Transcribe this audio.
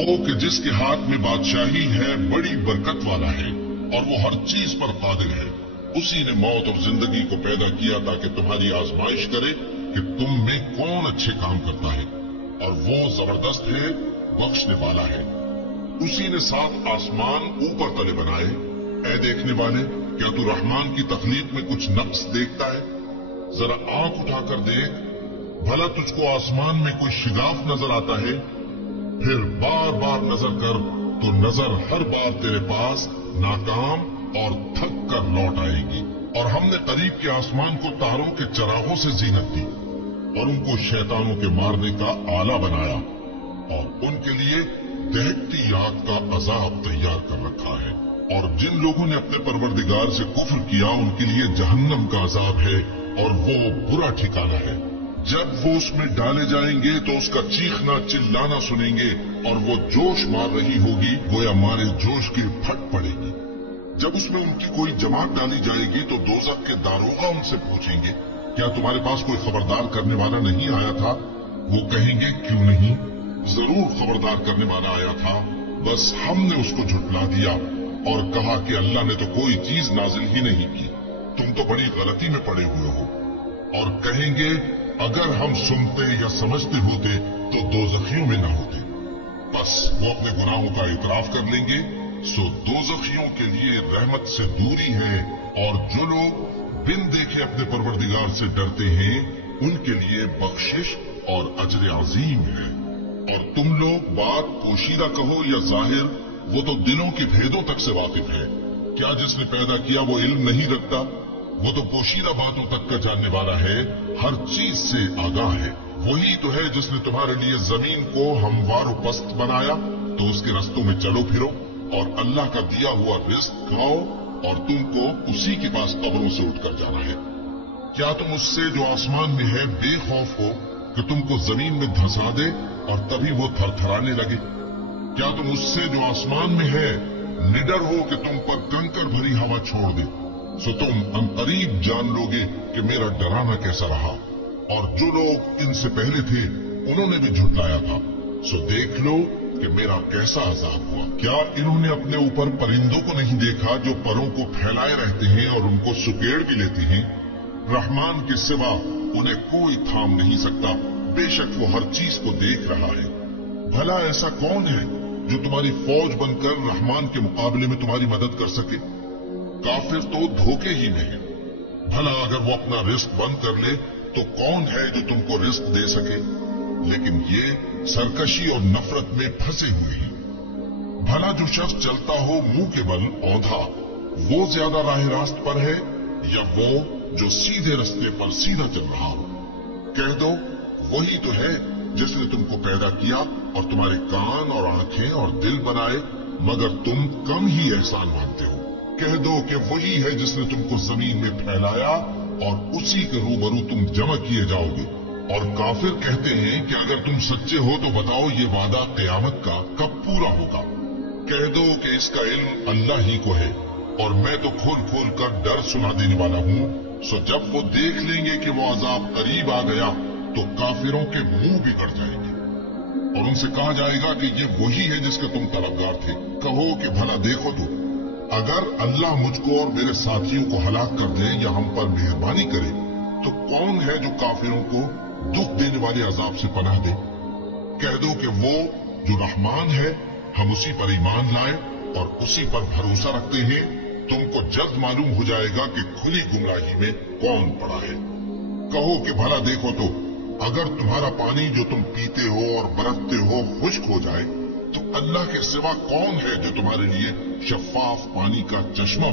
वो कि जिसके हाथ में बादशाही है बड़ी बरकत वाला है और वो हर चीज पर कादिर है। उसी ने मौत और जिंदगी को पैदा किया ताकि तुम्हारी आजमाइश करे कि तुम में कौन अच्छे काम करता है, और वो जबरदस्त है, बख्शने वाला है। उसी ने 7 आसमान ऊपर तले बनाए। ऐ देखने वाले, क्या तू रहमान की तखलीक में कुछ नक्स देखता है? जरा आंख उठाकर देख, भला तुझको आसमान में कोई शिगाफ नजर आता है? फिर बार बार नजर कर तो नजर हर बार तेरे पास नाकाम और थक कर लौट आएगी। और हमने करीब के आसमान को तारों के चरागों से जीनत दी और उनको शैतानों के मारने का आला बनाया, और उनके लिए दहकती आग का अजाब तैयार कर रखा है। और जिन लोगों ने अपने परवरदिगार से कुफ्र किया उनके लिए जहन्नम का अजाब है, और वो बुरा ठिकाना है। जब वो उसमें डाले जाएंगे तो उसका चीखना चिल्लाना सुनेंगे, और वो जोश मार रही होगी, गोया मारे जोश की फट पड़ेगी। जब उसमें उनकी कोई जमात डाली जाएगी तो दोज़ख के दारोगा उनसे पूछेंगे, क्या तुम्हारे पास कोई खबरदार करने वाला नहीं आया था? वो कहेंगे, क्यों नहीं, जरूर खबरदार करने वाला आया था, बस हमने उसको झुठला दिया और कहा कि अल्लाह ने तो कोई चीज नाजिल ही नहीं की, तुम तो बड़ी गलती में पड़े हुए हो। और कहेंगे, अगर हम सुनते या समझते होते तो दोज़खियों में न होते। बस वो अपने गुनाहों का इतराफ कर लेंगे। सो दोज़खियों के लिए रहमत से दूरी है, और जो लोग बिन देखे अपने परवरदिगार से डरते हैं उनके लिए बख्शिश और अजर अजीम है। और तुम लोग बात पोशीदा कहो या जाहिर, वो तो दिलों के भेदों तक से वाकिफ है। क्या जिसने पैदा किया वो इल्म नहीं रखता? वो तो पोशीदा बातों तक का जानने वाला है, हर चीज से आगाह है। वही तो है जिसने तुम्हारे लिए जमीन को हमवार पस्त बनाया, तो उसके रस्तों में चलो फिरो और अल्लाह का दिया हुआ रिस्क खाओ, और तुमको उसी के पास कब्रों से उठकर जाना है। क्या तुम उससे जो आसमान में है बेखौफ हो कि तुमको जमीन में धंसा दे और तभी वो थरथराने लगे? क्या तुम उससे जो आसमान में है निडर हो कि तुम पर कंकर भरी हवा छोड़ दे? सो तुम अनकरीब जान लोगे कि मेरा डराना कैसा रहा। और जो लोग इनसे पहले थे उन्होंने भी झुठलाया था, सो देख लो कि मेरा कैसा अजाब हुआ। क्या इन्होंने अपने ऊपर परिंदों को नहीं देखा जो परों को फैलाए रहते हैं और उनको सुकेड़ भी लेते हैं? रहमान के सिवा उन्हें कोई थाम नहीं सकता, बेशक वो हर चीज को देख रहा है। भला ऐसा कौन है जो तुम्हारी फौज बनकर रहमान के मुकाबले में तुम्हारी मदद कर सके? काफिर तो धोखे ही में है। भला अगर वो अपना रिस्क बंद कर ले तो कौन है जो तुमको रिस्क दे सके? लेकिन ये सरकशी और नफरत में फंसे हुए हैं। भला जो शख्स चलता हो मुंह के बल औंधा, वो ज्यादा राह रास्त पर है या वो जो सीधे रास्ते पर सीधा चल रहा हो? कह दो, वही तो है जिसने तुमको पैदा किया और तुम्हारे कान और आंखें और दिल बनाए, मगर तुम कम ही एहसान मानते हो। कह दो कि वही है जिसने तुमको जमीन में फैलाया और उसी के रूबरू तुम जमा किए जाओगे। और काफिर कहते हैं कि अगर तुम सच्चे हो तो बताओ ये वादा क़यामत का कब पूरा होगा? कह दो कि इसका इल्म अल्लाह ही को है, और मैं तो खोल खोल कर डर सुना देने वाला हूँ। सो जब वो देख लेंगे कि वो अजाब करीब आ गया तो काफिरों के मुंह बिगड़ जाएंगे और उनसे कहा जाएगा कि ये वही है जिसके तुम तलबगार थे। कहो कि भला देखो तो, अगर अल्लाह मुझको और मेरे साथियों को हलाक कर दे या हम पर मेहरबानी करे तो कौन है जो काफिरों को दुख देने वाले अजाब से पनाह दे? कह दो कि वो जो रहमान है, हम उसी पर ईमान लाए और उसी पर भरोसा रखते हैं। तुमको जल्द मालूम हो जाएगा कि खुली गुमराही में कौन पड़ा है। कहो कि भला देखो तो, अगर तुम्हारा पानी जो तुम पीते हो और बरतते हो खुश्क हो जाए तो अल्लाह के सिवा कौन है जो तुम्हारे लिए शफाफ पानी का चश्मा